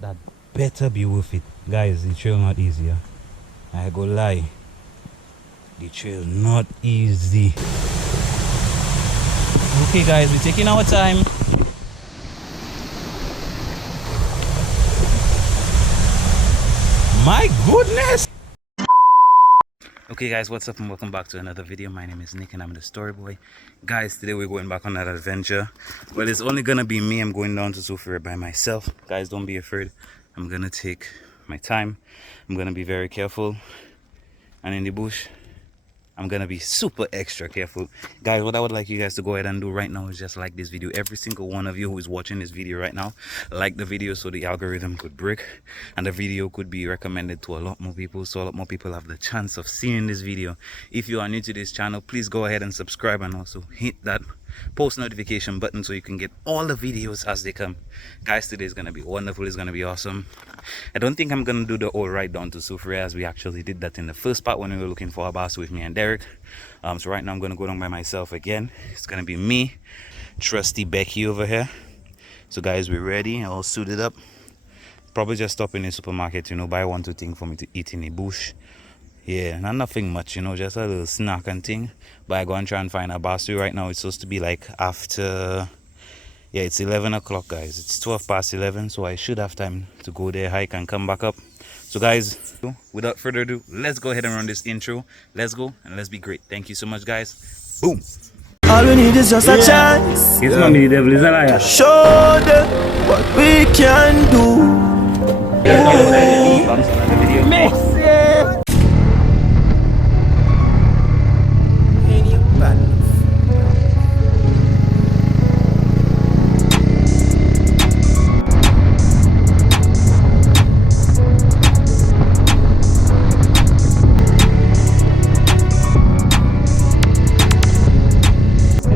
that better be worth it. Guys, the trail not easy. I go lie. The trail not easy. Okay guys, we're taking our time. My goodness! Okay guys, what's up and welcome back to another video. My name is Nick and I'm the Storyboy. Guys, today we're going back on that adventure. Well, it's only gonna be me. I'm going down to Sophia by myself. Guys, don't be afraid. I'm gonna take my time. I'm gonna be very careful. And in the bush, I'm gonna be super extra careful. Guys, what I would like you guys to go ahead and do right now is just like this video. Every single one of you who is watching this video right now, like the video so the algorithm could break and the video could be recommended to a lot more people, so a lot more people have the chance of seeing this video. If you are new to this channel, please go ahead and subscribe and also hit that post notification button so you can get all the videos as they come. Guys, today is gonna be wonderful. It's gonna be awesome. I don't think I'm gonna do the whole ride down to Sophia, as we actually did that in the first part when we were looking for a bus with me and Derek. So right now I'm gonna go down by myself again. It's gonna be me, trusty Becky over here. So guys, we're ready, all suited up. Probably just stop in the supermarket, you know, buy one, two things for me to eat in the bush. Yeah, not nothing much, you know, just a little snack and thing. But I go and try and find a bus. Right now it's supposed to be like after, yeah, it's 11 o'clock guys. It's 12 past 11, so I should have time to go there, hike and come back up. So guys, without further ado, let's go ahead and run this intro. Let's go and let's be great. Thank you so much guys. Boom. All we need is just a chance. Yes, mommy, the devil is a liar. Show them what we can do.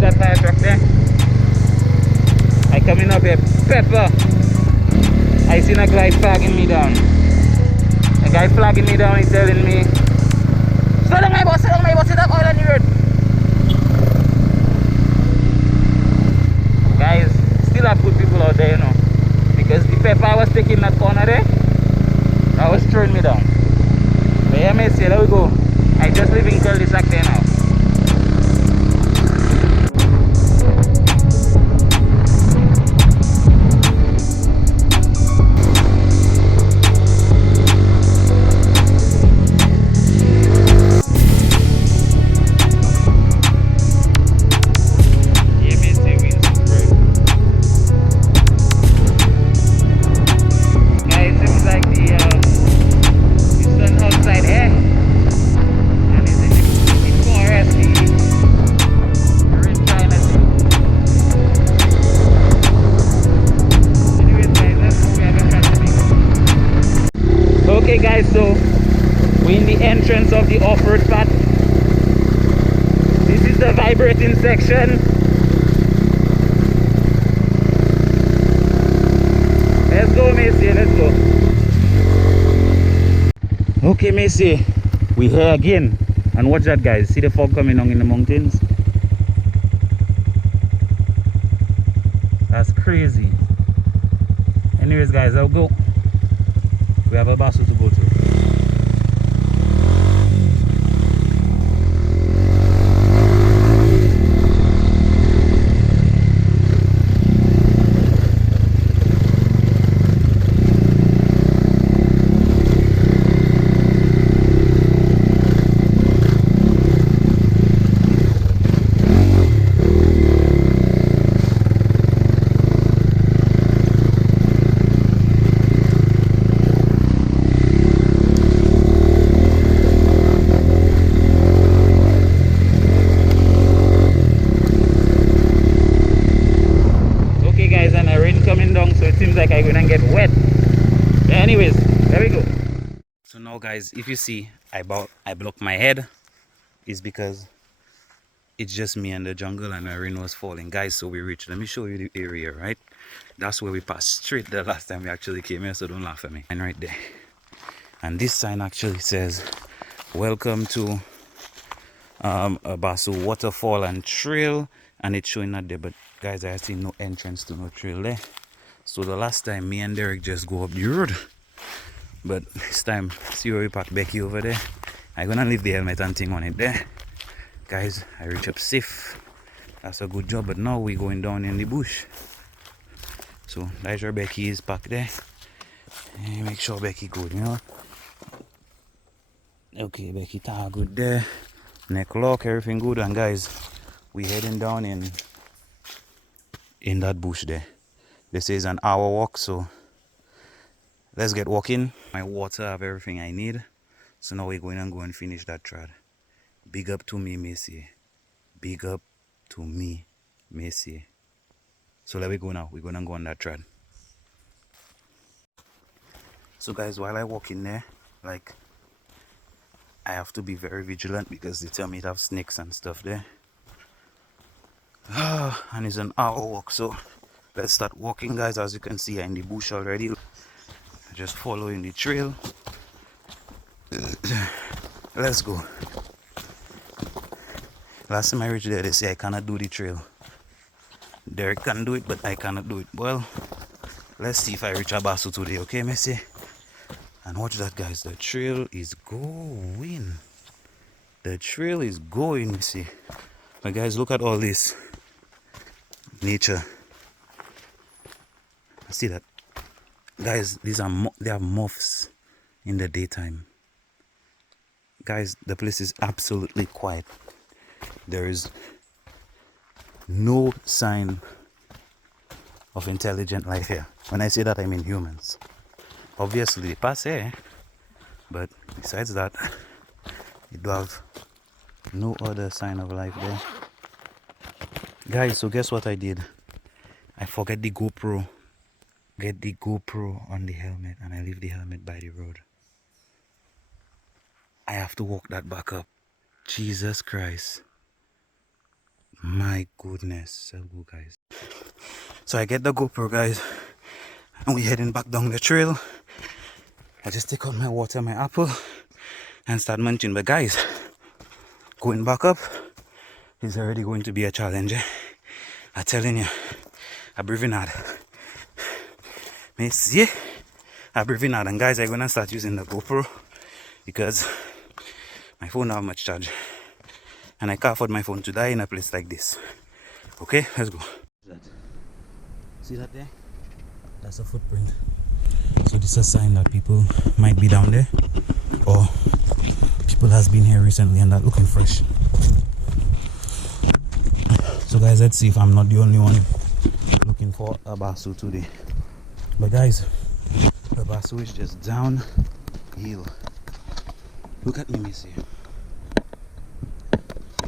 That fire truck there. I coming up here, pepper. I seen a guy flagging me down. A guy flagging me down, he's telling me, slow down my boss, sit up all on the road. Guys, still have good people out there, you know. Because the pepper I was taking that corner there, that was throwing me down. But yeah, mate, there we go. I just live in cul-de-sac there now. Okay guys, so we're in the entrance of the off-road path. This is the vibrating section. Let's go, Macy, let's go. Okay, Macy, we're here again. And watch that, guys. See the fog coming on in the mountains? That's crazy. Anyways, guys, I'll go. We have a bus to go to. Seems like I'm gonna get wet. But anyways, there we go. So now guys, if you see I blocked my head, it's because it's just me and the jungle and the rain was falling. Guys, so we reached, let me show you the area, right? That's where we passed straight the last time we actually came here, so don't laugh at me. And right there, and this sign actually says welcome to Basu waterfall and trail, and it's showing that there, but guys, I see no entrance to no trail there. So the last time me and Derek just go up the road. But this time, see where we park Becky over there. I'm gonna leave the helmet and thing on it there. Guys, I reach up safe. That's a good job, but now we're going down in the bush. So that's where Becky is parked there. And make sure Becky good, you know. Okay, Becky tar good there. Neck lock, everything good. And guys, we heading down in that bush there. This is an hour walk, so let's get walking. My water, I have everything I need. So now we're going and go and finish that trad. Big up to me, Messi. Big up to me, Messi. So let me go now. We're gonna go on that trad. So guys, while I walk in there, like, I have to be very vigilant because they tell me to have snakes and stuff there. And it's an hour walk, so let's start walking, guys. As you can see, I'm in the bush already. Just following the trail. Let's go. Last time I reached there, they say I cannot do the trail. Derek can do it, but I cannot do it. Well, let's see if I reach Abasu today, okay, Messi? And watch that, guys. The trail is going. The trail is going, Messi. But guys, look at all this nature. See that? Guys, these are they have moths in the daytime. Guys, the place is absolutely quiet. There is no sign of intelligent life here. When I say that, I mean humans. Obviously, they pass here, but besides that, you do have no other sign of life there. Guys, so guess what I did? I forget the GoPro. Get the GoPro on the helmet, and I leave the helmet by the road. I have to walk that back up. Jesus Christ. My goodness. So good, guys. So I get the GoPro, guys, and we heading back down the trail. I just take out my water, my apple, and start munching. But guys, going back up is already going to be a challenge. I'm telling you, I'm breathing hard. See, I'm breathing hard. And guys, I'm gonna start using the GoPro because my phone don't have much charge, and I can't afford my phone to die in a place like this. Okay, let's go. See that there? That's a footprint. So this is a sign that people might be down there, or people has been here recently and are looking fresh. So guys, let's see if I'm not the only one looking for a basu today. But guys, the basu is just downhill. Look at me, Missy.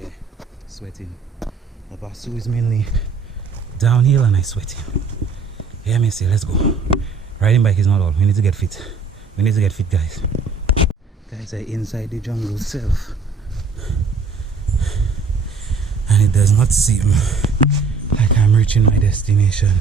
Yeah, sweating. The basu is mainly downhill and I sweat. Yeah, Missy, let's go. Riding bike is not all. We need to get fit. We need to get fit, guys. Guys, I'm inside the jungle itself, and it does not seem like I'm reaching my destination.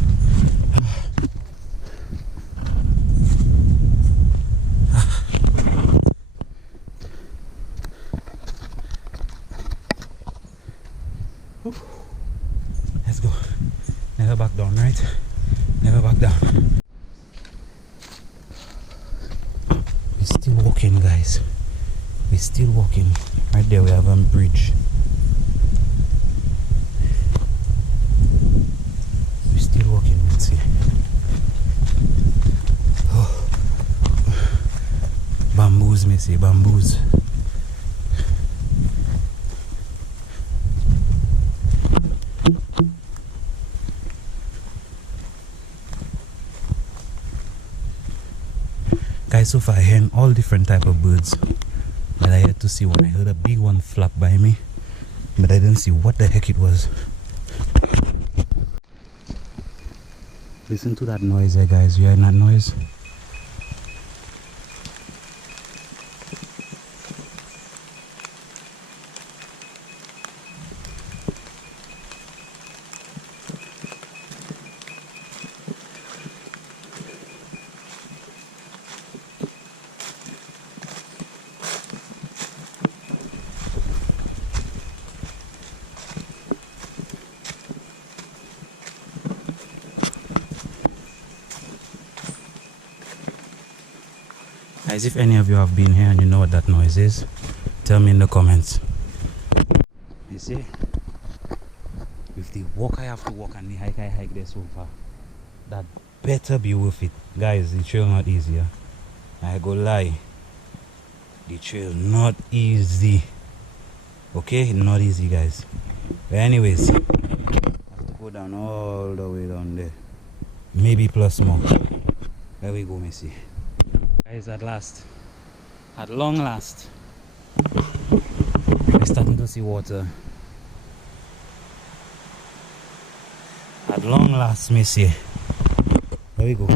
Let's go. Never back down, right? Never back down. We're still walking, guys. We're still walking. Right there we have a bridge. We're still walking, let's see. Oh. Bamboos, me say, bamboos. Guys, so far I heard all different type of birds, but I had to see one. I heard a big one flap by me, but I didn't see what the heck it was. Listen to that noise there, guys. You heard that noise? Guys, if any of you have been here and you know what that noise is, tell me in the comments. You see, with the walk I have to walk and the hike I hike there so far, that better be worth it. Guys, the trail not easier. I go lie. The trail not easy. Okay, not easy, guys. But anyways, I have to go down all the way down there. Maybe plus more. There we go, Missy. Guys, at long last, we're starting to see water. At long last, Missy. There we go.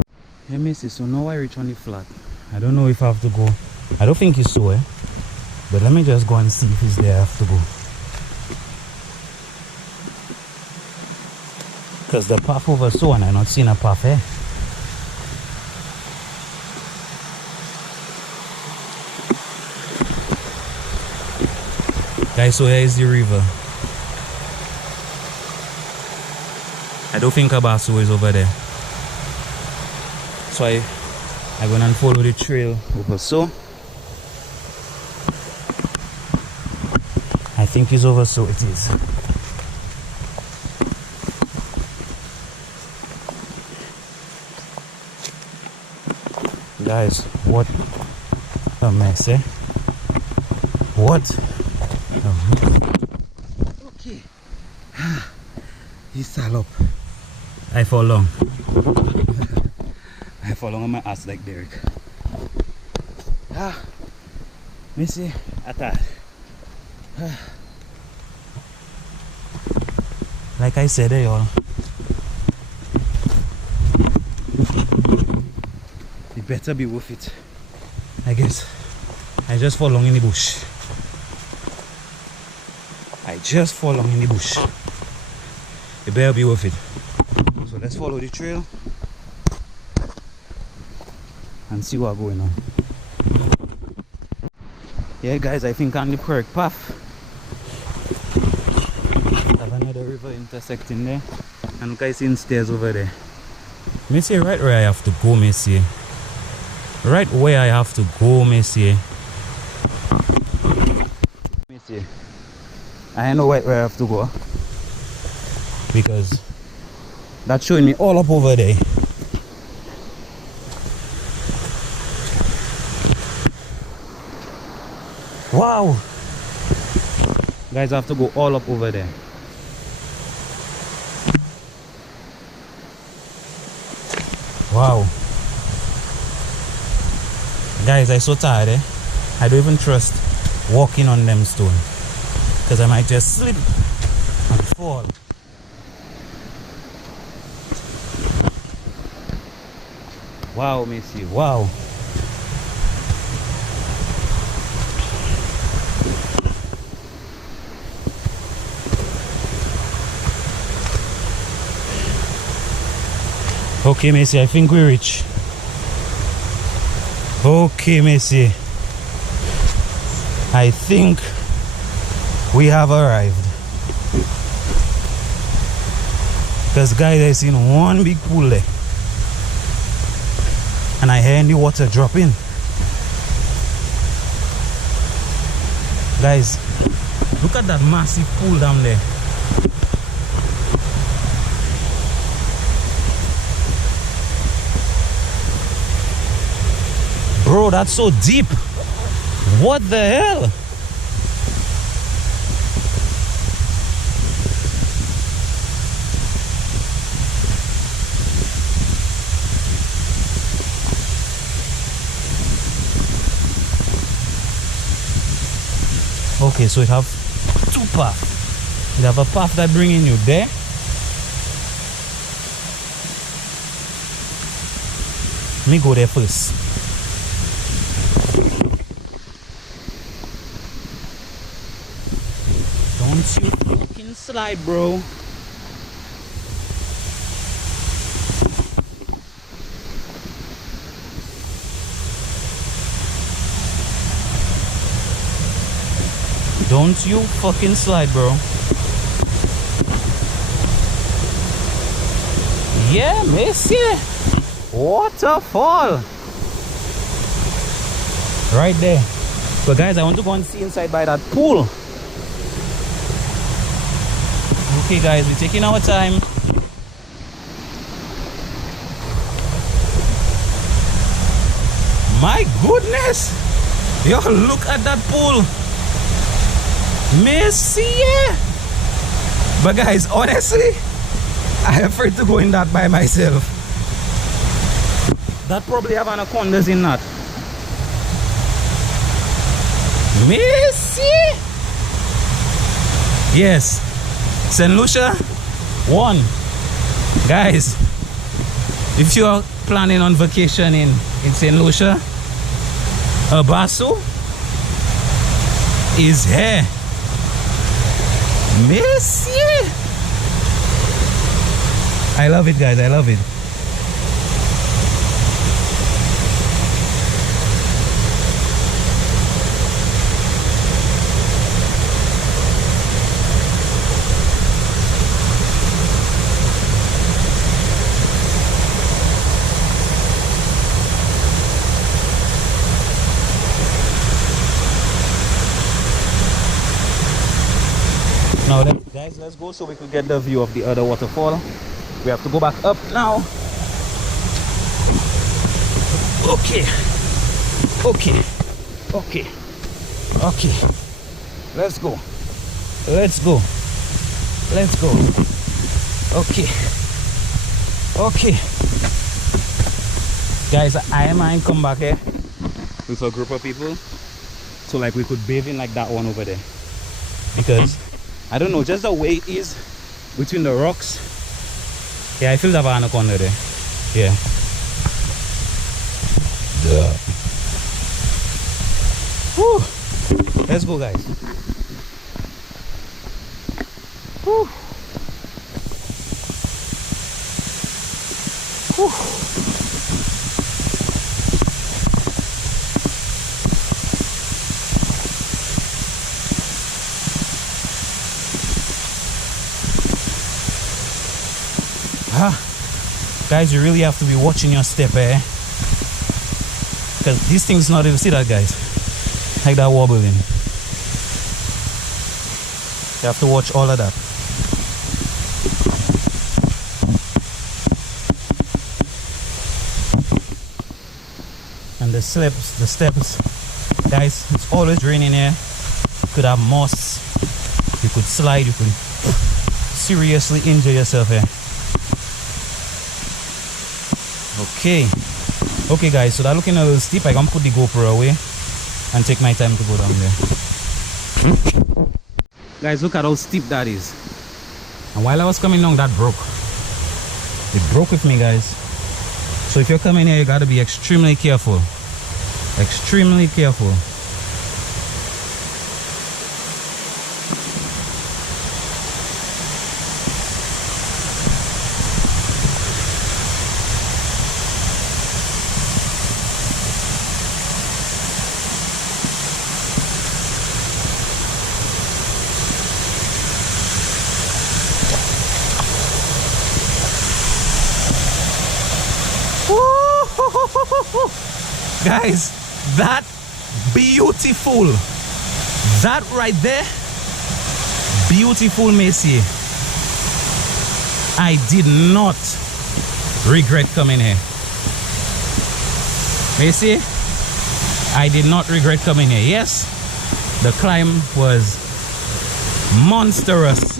Hey, Missy, so now I reach on the flat. I don't know if I have to go. I don't think it's so, eh? But let me just go and see if it's there I have to go. Because the path over so and I'm not seeing a path, eh? Guys, so here is the river. I don't think Abaso is over there. So I'm gonna follow the trail over so. I think it's over so it is. Guys, what a mess, eh? What a mess. Okay. He's all up. I fall long. I fall long on my ass like Derek. Missy, attack. Like I said, y'all. It better be worth it. I guess. I just fall long in the bush. I just fall long in the bush. It better be worth it. So let's follow the trail and see what's going on. Yeah, guys, I think on the correct path. Have another river intersecting there, and look, I see stairs over there. Missy, right where I have to go, Missy. Right where I have to go, Missy. Missy, I know right where I have to go because that's showing me all up over there. Wow! Guys, I have to go all up over there. Wow. Guys, I'm so tired, eh? I don't even trust walking on them stones because I might just slip and fall. Wow, Missy, wow. Okay, Missy, I think we reach. Okay, Missy, I think we have arrived. Because guys, I seen one big pool there. And I hear the water dropping. Guys, look at that massive pool down there. Bro, that's so deep. What the hell? Okay, so it have two paths. It have a path that bringing you there. Let me go there first. Don't you fucking slide, bro. Don't you fucking slide, bro. Yeah, Missy. Waterfall. Right there. But guys, I want to go and see inside by that pool. Okay guys, we're taking our time. My goodness! Yo, look at that pool. Messy. But guys, honestly, I'm afraid to go in that by myself. That probably have anacondas in that. Messy. Yes. St. Lucia 1. Guys, if you're planning on vacation in St. Lucia, a basso is here. Messy. I love it, guys. I love it. Now guys, let's go so we could get the view of the other waterfall. We have to go back up now. Okay. Okay. Okay. Okay. Let's go. Let's go. Let's go. Okay. Okay. Guys, I might come back here with a group of people so like we could bathe in like that one over there. Because I don't know, just the way it is between the rocks. Yeah, I feel the anaconda there. Yeah. Whew. Let's go, guys. Whew. Whew. Guys, you really have to be watching your step, because these things not even, see that, guys, like that wobbling. You have to watch all of that. And the steps, guys, it's always raining here. You could have moss, you could slide, you could seriously injure yourself here. Okay. Okay guys, so that looking a little steep. I can put the GoPro away and take my time to go down there. Guys, look at how steep that is. And while I was coming down, that broke. It broke with me, guys. So if you're coming here, you gotta be extremely careful. Extremely careful. Guys, that beautiful, that right there, beautiful Messier. I did not regret coming here. Messier, I did not regret coming here. Yes, the climb was monstrous.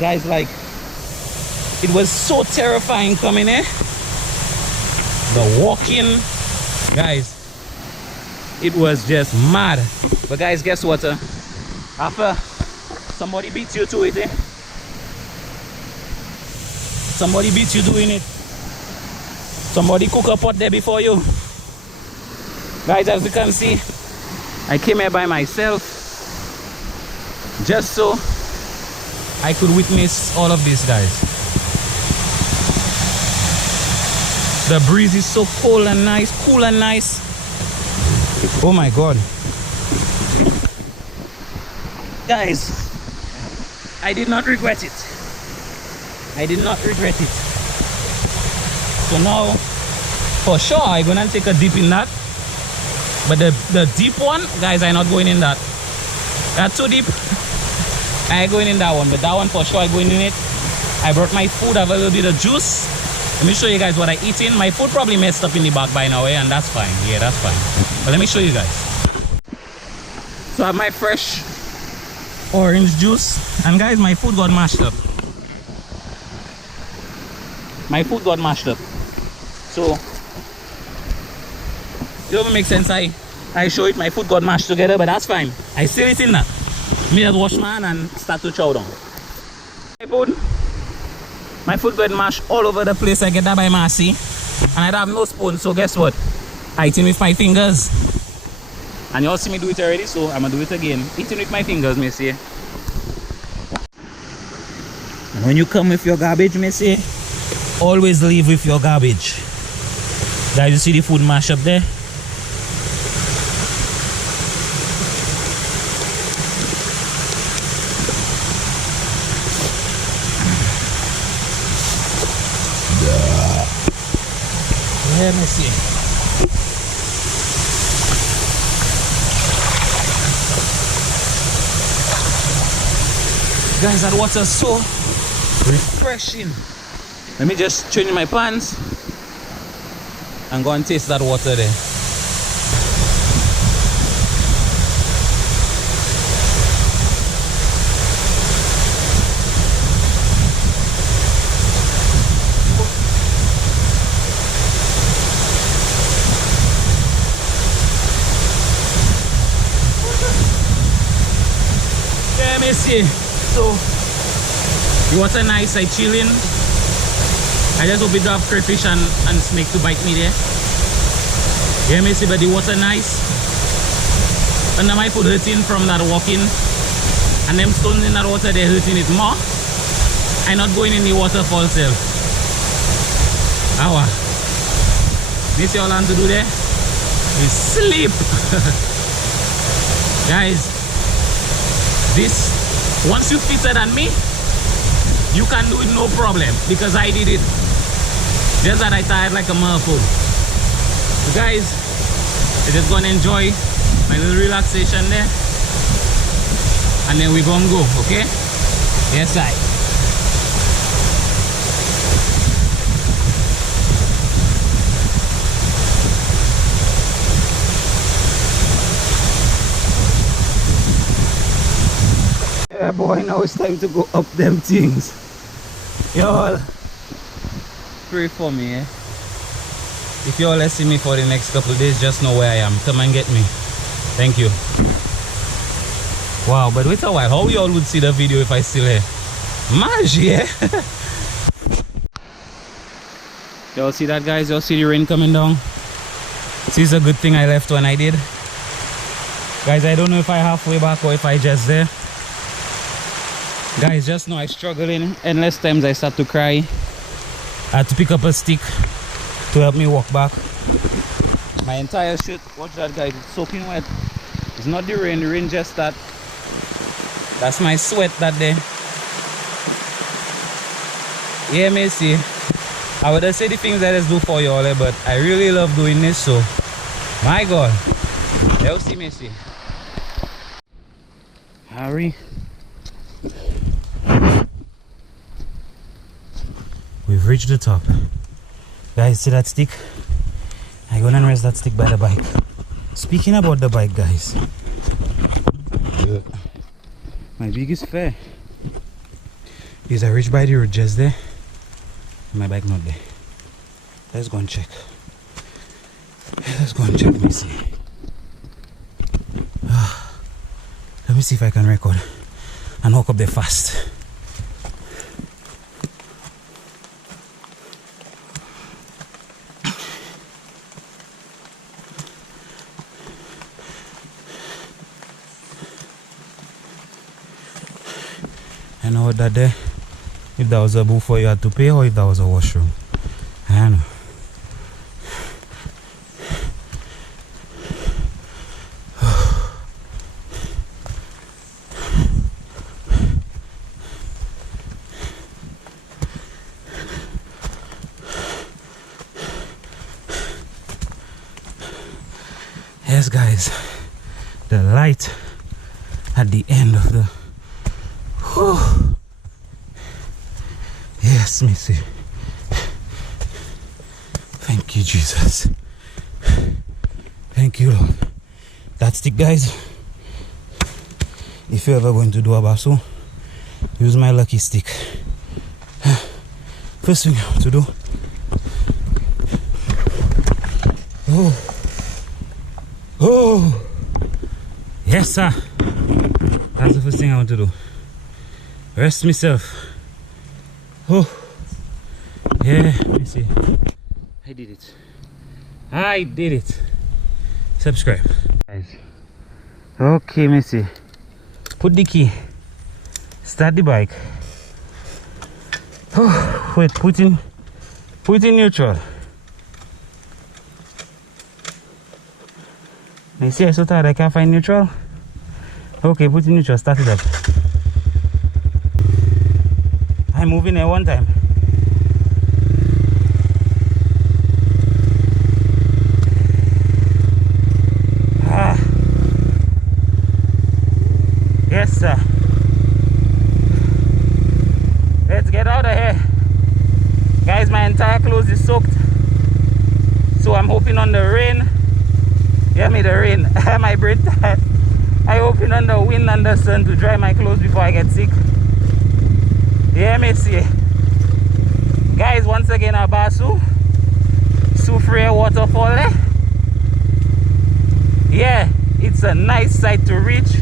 Guys, like, it was so terrifying coming here. The walking, guys, it was just mad. But guys, guess what? After somebody beats you to it, somebody beats you doing it. Somebody cook a pot there before you. Guys, as you can see, I came here by myself just so I could witness all of this, guys. The breeze is so cold and nice, cool and nice. Oh my God. Guys, I did not regret it. I did not regret it. So now, for sure, I'm gonna take a dip in that But the deep one, guys, I'm not going in that. That's too deep. I ain't going in that one, but that one for sure I'm going in it. I brought my food, I have a little bit of juice. Let me show you guys what I eating. My food probably messed up in the back by now, and that's fine. Yeah, that's fine. But let me show you guys. So I have my fresh orange juice, and guys, my food got mashed up. My food got mashed up. So it doesn't make sense. I show it, my food got mashed together, but that's fine. I still eat in that. Me just wash my hand and start to chow down. My food got mashed all over the place. I get that by Marcy, and I don't have no spoon, so guess what? I eat it with my fingers. And you all see me do it already, so I'm gonna do it again. Eating with my fingers, Missy. And when you come with your garbage, Missy, always leave with your garbage. Guys, you see the food mash up there? Let me see. Guys, that water is so refreshing. Let me just change my pants and go and taste that water there. See, so the water nice, I chilling. I just hope it don't have crayfish and snake to bite me there. Yeah, me see, but the water nice. And my foot hurting from that walking, and them stones in that water, they're hurting it more. I'm not going in the waterfall self. Awa. Me see all I have to do there is sleep. Guys, this, once you fitter than me, you can do it no problem, because I did it. Just that I tired like a motherfucker. So guys, I just gonna enjoy my little relaxation there, and then we gonna go, okay? Yes, I. Yeah, boy, now it's time to go up them things. Y'all, pray for me, eh? If y'all see me for the next couple of days, just know where I am. Come and get me. Thank you. Wow, but wait a while. How y'all would see the video if I still here? Magie, eh? Y'all see that, guys? Y'all see the rain coming down? See, it's a good thing I left when I did. Guys, I don't know if I halfway back or if I just there. Guys, just know I struggling. Endless times I start to cry. I had to pick up a stick to help me walk back. My entire shirt, watch that, guys, it's soaking wet. It's not the rain just that. That's my sweat that day. Yeah, Macy, I would have said the things that I just do for you all, but I really love doing this, so my God. You'll see, Macy. Harry. We've reached the top. Guys, see that stick? I'm gonna rest that stick by the bike. Speaking about the bike, guys, my biggest fear is I reach by the road just there, my bike not there. Let's go and check. Let's go and check. Let me see. Let me see if I can record and hook up there fast. I know what that there, if that was a booth you had to pay, or if that was a washroom. I don't know. Yes, guys, the light at the end of the. Whew. Yes, Missy. Thank you, Jesus. Thank you, Lord. That's it, guys. If you're ever going to do a basso, use my lucky stick. First thing you have to do. Oh, yes, sir. That's the first thing I want to do. Rest myself. Oh, yeah. Let me see. I did it. I did it. Subscribe, guys. Okay, Missy. Put the key. Start the bike. Oh, wait. Put in neutral. You see, I'm so tired I can't find neutral. Okay, put in neutral, start it up. I'm moving here one time. Yes, sir. Let's get out of here. Guys, my entire clothes is soaked. So I'm hoping on the rain. Hear me, the rain. My brain tired. I hoping on the wind and the sun to dry my clothes before I get sick. Yeah, me see. Guys, once again, Abasu. Soufriere waterfall. Yeah, it's a nice sight to reach.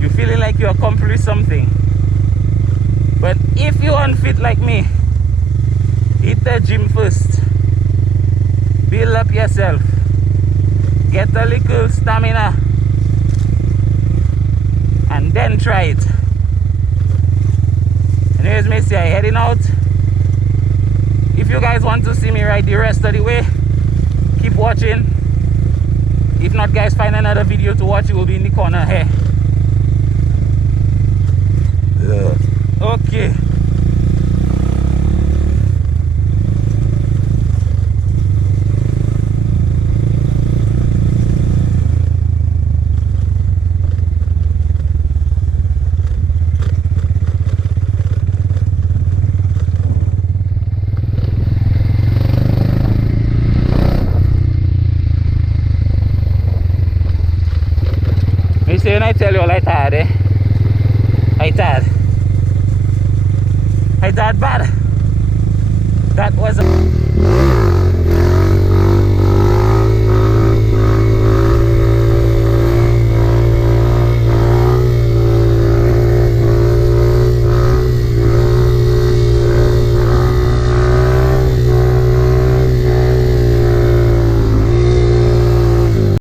You're feeling like you accomplished something. But if you're unfit like me, hit the gym first. Build up yourself. Get a little stamina. And then try it. Anyways, Missy, I'm heading out. If you guys want to see me ride the rest of the way, keep watching. If not, guys, find another video to watch. It will be in the corner here. Okay. Me say when I tell you all I tired, eh? I tired. I tired bad. That was